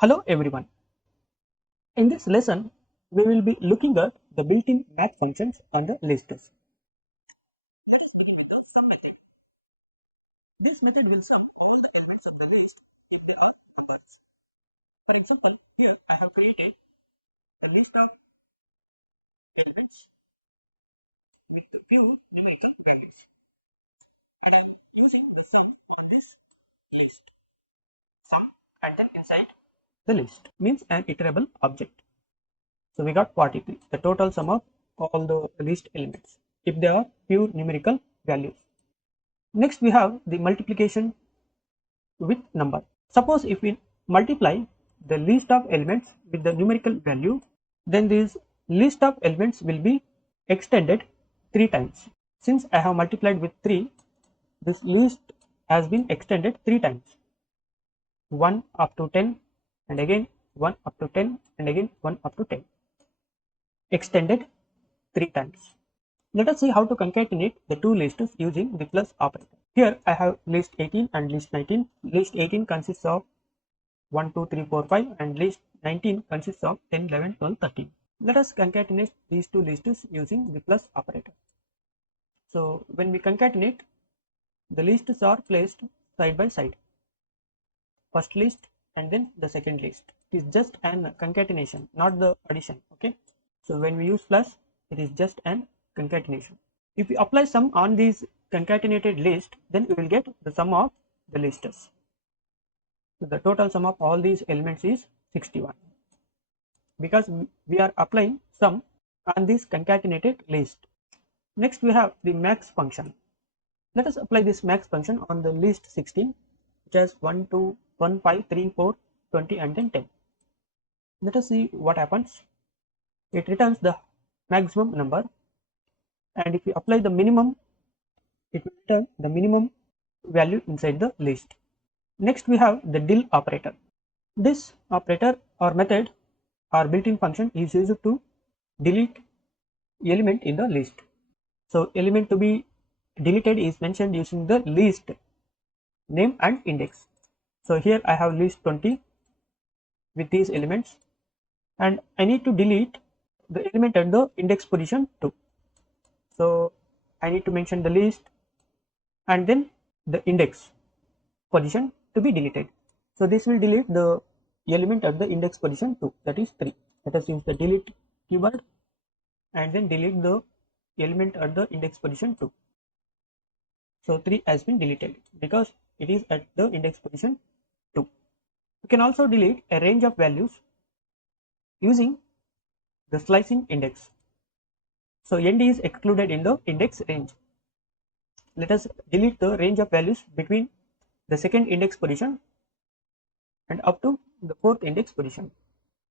Hello everyone. In this lesson, we will be looking at the built-in math functions on the lists. Let us begin with the sum method. This method will sum all the elements of the list if they are numbers. For example, here I have created a list of elements with few numerical values, and I am using the sum on this list. Sum and then inside the list means an iterable object. So we got 43, the total sum of all the list elements if they are pure numerical values. Next we have the multiplication with number. Suppose if we multiply the list of elements with the numerical value, then this list of elements will be extended 3 times. Since I have multiplied with 3, this list has been extended 3 times. 1 up to 10 and again 1 up to 10 and again 1 up to 10. Extended 3 times. Let us see how to concatenate the two lists using the plus operator. Here I have list 18 and list 19. List 18 consists of 1, 2, 3, 4, 5 and list 19 consists of 10, 11, 12, 13. Let us concatenate these two lists using the plus operator. So when we concatenate, the lists are placed side by side. First list and then the second list. It is just an concatenation, not the addition. Okay. So when we use plus, it is just an concatenation. If we apply sum on these concatenated list, then we will get the sum of the lists. So the total sum of all these elements is 61. Because we are applying sum on this concatenated list. Next we have the max function. Let us apply this max function on the list 16, which has 1, 2, 1, 5, 3, 4, 20 and then 10. Let us see what happens. It returns the maximum number, and if we apply the minimum, it will return the minimum value inside the list. Next we have the del operator. This operator or method or built-in function is used to delete element in the list. So element to be deleted is mentioned using the list name and index. So here I have list 20 with these elements, and I need to delete the element at the index position 2. So I need to mention the list and then the index position to be deleted. So this will delete the element at the index position 2, that is 3. Let us use the delete keyword and then delete the element at the index position 2. So 3 has been deleted because it is at the index position 2. You can also delete a range of values using the slicing index. So end is excluded in the index range. Let us delete the range of values between the second index position and up to the fourth index position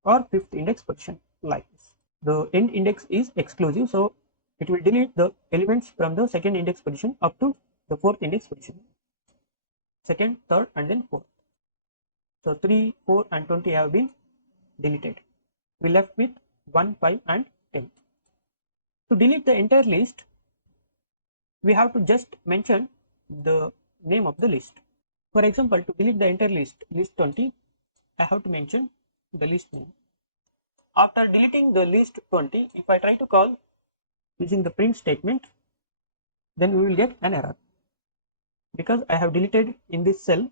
or fifth index position, like this. The end index is exclusive, so it will delete the elements from the second index position up to the fourth index position, second, third and then fourth. So 3, 4 and 20 have been deleted. We left with 1, 5 and 10. To delete the entire list, we have to just mention the name of the list. For example, to delete the entire list, list 20, I have to mention the list name. After deleting the list 20, if I try to call using the print statement, then we will get an error because I have deleted in this cell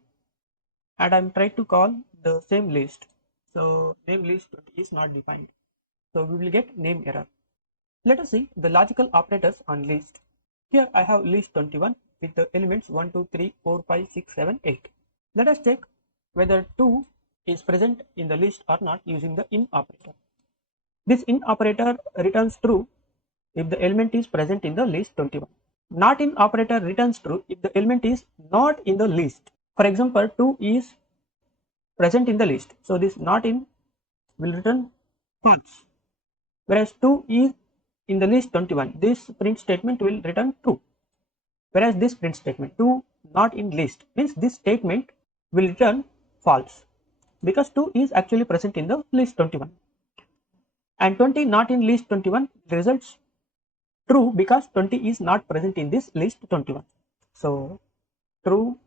and I am trying to call the same list. So name list 20 is not defined. So we will get name error. Let us see the logical operators on list. Here I have list 21 with the elements 1, 2, 3, 4, 5, 6, 7, 8. Let us check whether 2 is present in the list or not using the in operator. This in operator returns true if the element is present in the list 21. Not in operator returns true if the element is not in the list. For example, 2 is present in the list, so this not in will return false, whereas 2 is in the list 21, this print statement will return true. Whereas this print statement 2 not in list means this statement will return false because 2 is actually present in the list 21, and 20 not in list 21 results true because 20 is not present in this list 21. So true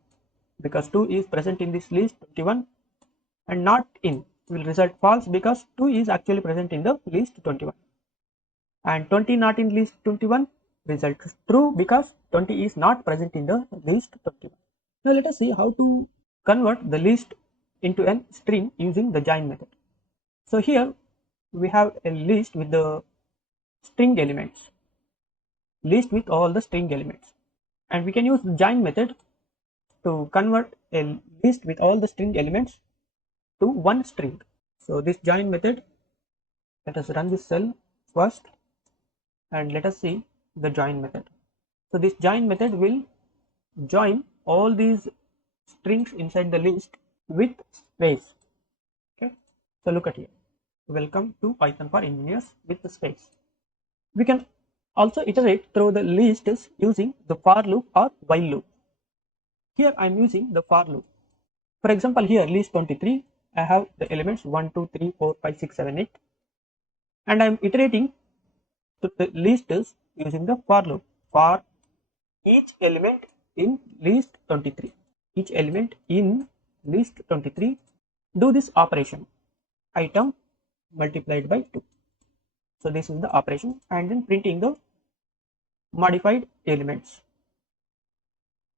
because 2 is present in this list 21 and not in will result false because 2 is actually present in the list 21, and 20 not in list 21 results true because 20 is not present in the list 21. Now let us see how to convert the list into a string using the join method. So here we have a list with the string elements, list with all the string elements, and we can use the join method to convert a list with all the string elements to one string. So this join method, let us run this cell first and let us see the join method. So this join method will join all these strings inside the list with space. Okay, so look at here, welcome to Python for Engineers with the space. We can also iterate through the lists using the for loop or while loop. Here I am using the for loop. For example, here list 23, I have the elements 1, 2, 3, 4, 5, 6, 7, 8, and I am iterating to the lists using the for loop for each element in list 23. Each element in list 23, do this operation, item multiplied by 2. So this is the operation, and then printing the modified elements,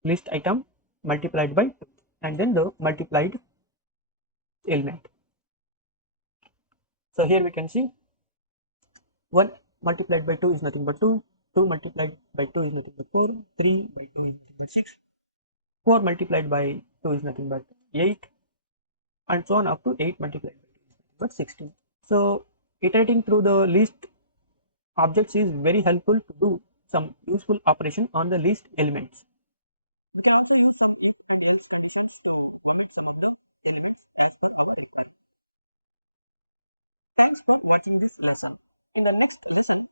list item multiplied by 2, and then the multiplied element. So here we can see 1 multiplied by 2 is nothing but 2, 2 multiplied by 2 is nothing but 4, 3 by 2 is nothing but 6, 4 multiplied by 2 is nothing but 8, and so on up to 8 multiplied by 2 is nothing but 16. So iterating through the list objects is very helpful to do some useful operation on the list elements. We can also use some if and else conditions to omit some of the elements as per our requirement. Thanks for watching this lesson. In the next lesson,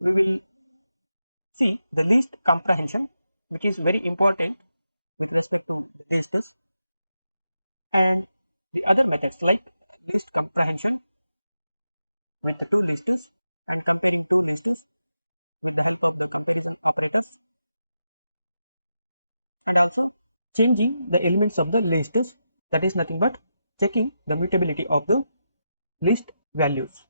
we will see the list comprehension, which is very important with respect to the lists, and the other methods like list comprehension with the two lists and comparing two lists with the help of the comparison operators, and also changing the elements of the lists, that is nothing but checking the mutability of the list values.